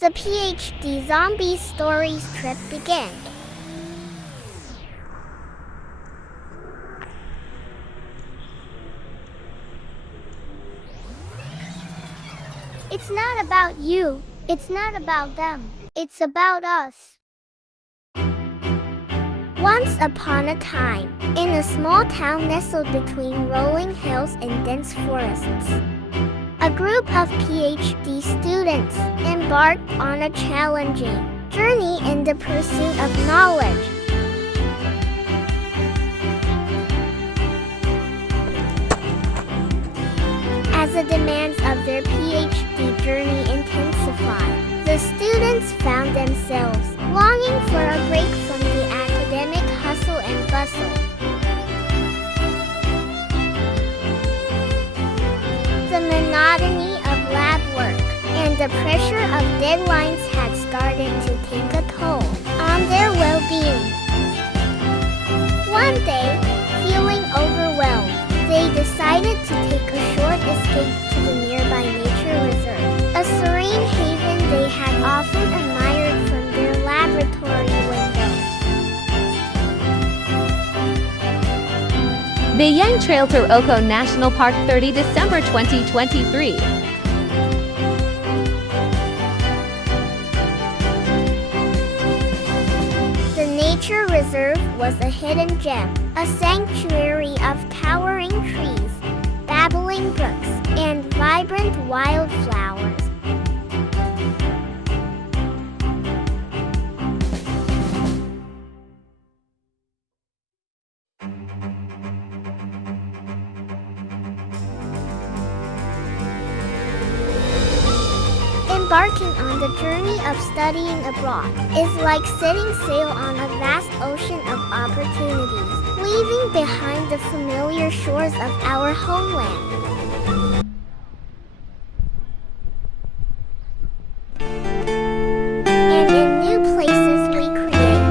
The PhD Zombie Stories trip begins. It's not about you. It's not about them. It's about us. Once upon a time, in a small town nestled between rolling hills and dense forests, a group of PhD students embarked on a challenging journey in the pursuit of knowledge. As the demands of their PhD journey intensified, the students found themselves longing for a break from the academic hustle and bustle. The monotony of lab work and the pressure of deadlines had started to take a toll on their well-being. One day, feeling overwhelmed, they decided to take a short escape to the nearby nature reserve, a serene haven they had often admired from their laboratory windows. Bayang Trail Taroko National Park 30 December 2023. The nature reserve was a hidden gem, a sanctuary of towering trees, babbling brooks, and vibrant wildflowers. Embarking on the journey of studying abroad is like setting sail on a vast ocean of opportunities, leaving behind the familiar shores of our homeland. And in new places we create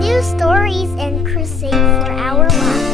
new stories and crusade for our lives.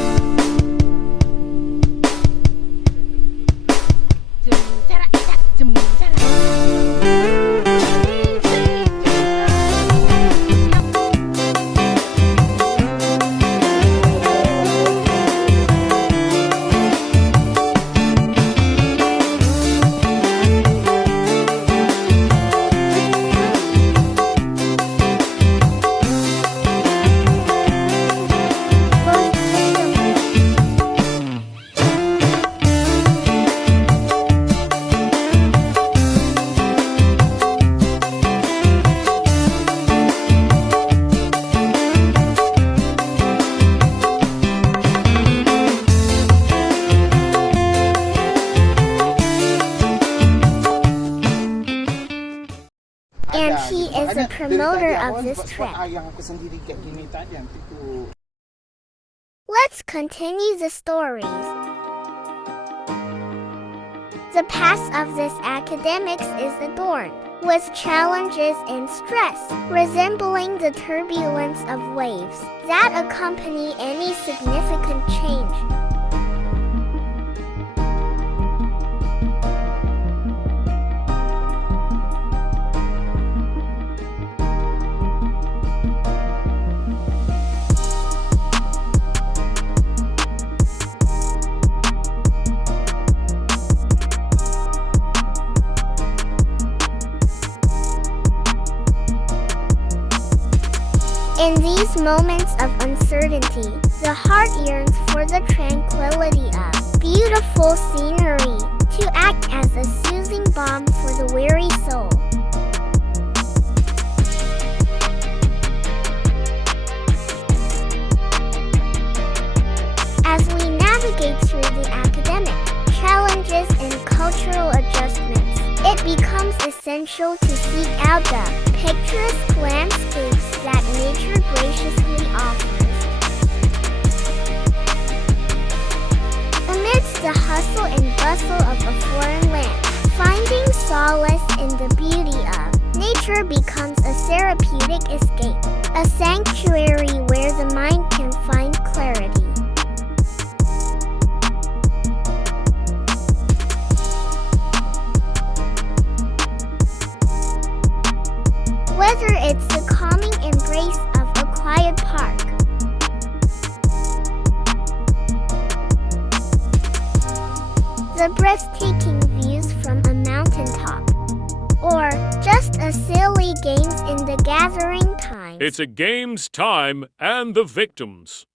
And he is a promoter of this trip. Let's continue the stories. The past of this academics is adorned with challenges and stress, resembling the turbulence of waves that accompany any significant change. In these moments of uncertainty, the heart yearns for the tranquility of beautiful scenery, to act as a soothing balm for the weary soul. As we navigate through the academic challenges and cultural adjustments, it becomes essential to seek out the picturesque landscapes that nature graciously offers. Amidst the hustle and bustle of a foreign land, finding solace in the beauty of nature becomes a therapeutic escape, a sanctuary where the mind can find clarity. whether it's the calming embrace of a quiet park, the breathtaking views from a mountaintop, or just a silly games in the gathering time. It's a game's time and the victims.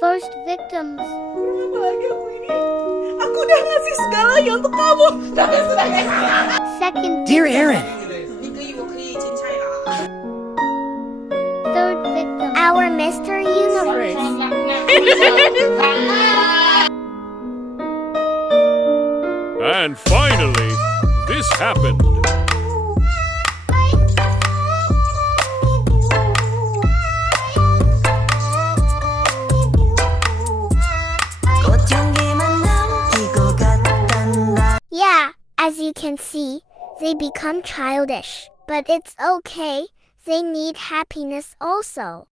First victims. Bahagia aku ini. Aku udah ngasih segalanya untuk kamu. Second Dear victim. Aaron, 你可以，我可以进菜啦。 Third victim. Our Mr. Universe. And finally, this happened. Yeah, as you can see, they become childish. But it's okay, they need happiness also.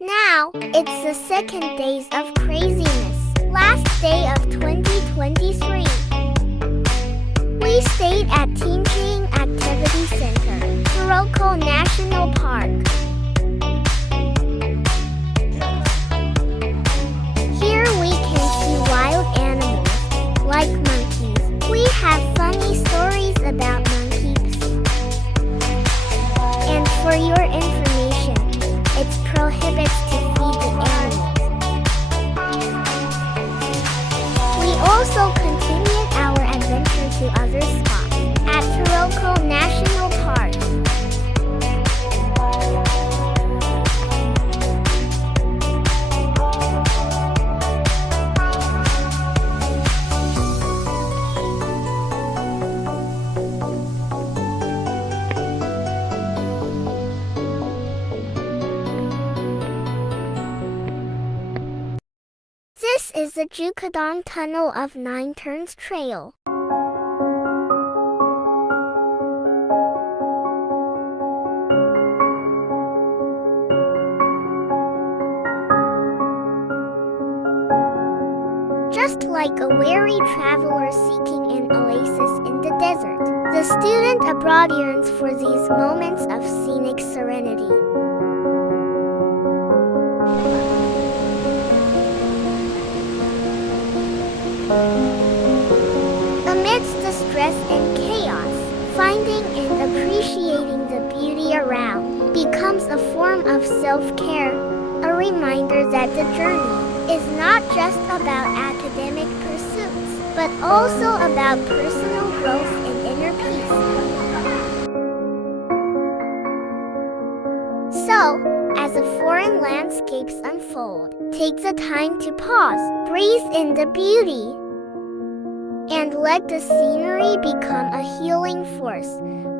Now, it's the second days of craziness, last day of 2023. We stayed at Teaching Activity Center, Taroko National Park. Here we can see wild animals, like monkeys. We have funny stories about monkeys. And for your information, it prohibits to feed the animals. We also continued our adventure to other spots at Taroko National Park. This is the Jukadong Tunnel of Nine Turns Trail. Just like a weary traveler seeking an oasis in the desert, the student abroad yearns for these moments of scenic serenity. Amidst the stress and chaos, finding and appreciating the beauty around becomes a form of self-care, a reminder that the journey is not just about academic pursuits, but also about personal growth and inner peace. So, as the foreign landscapes unfold, take the time to pause, breathe in the beauty, and let the scenery become a healing force,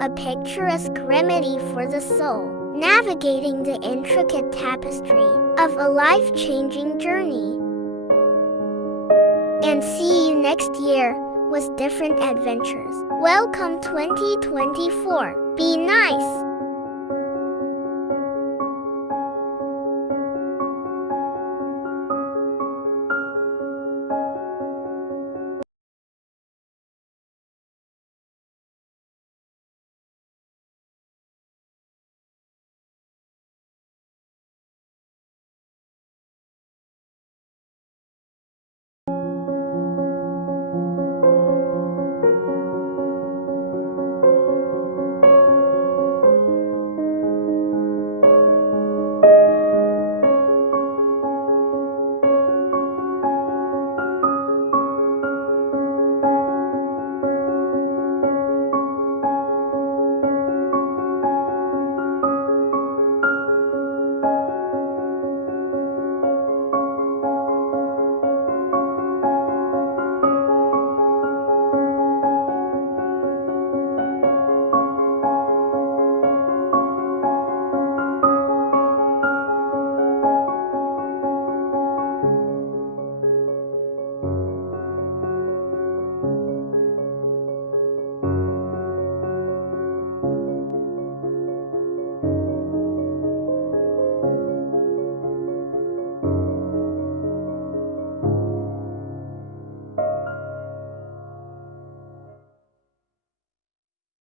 a picturesque remedy for the soul, navigating the intricate tapestry of a life-changing journey. And see you next year with different adventures. Welcome 2024. Be nice.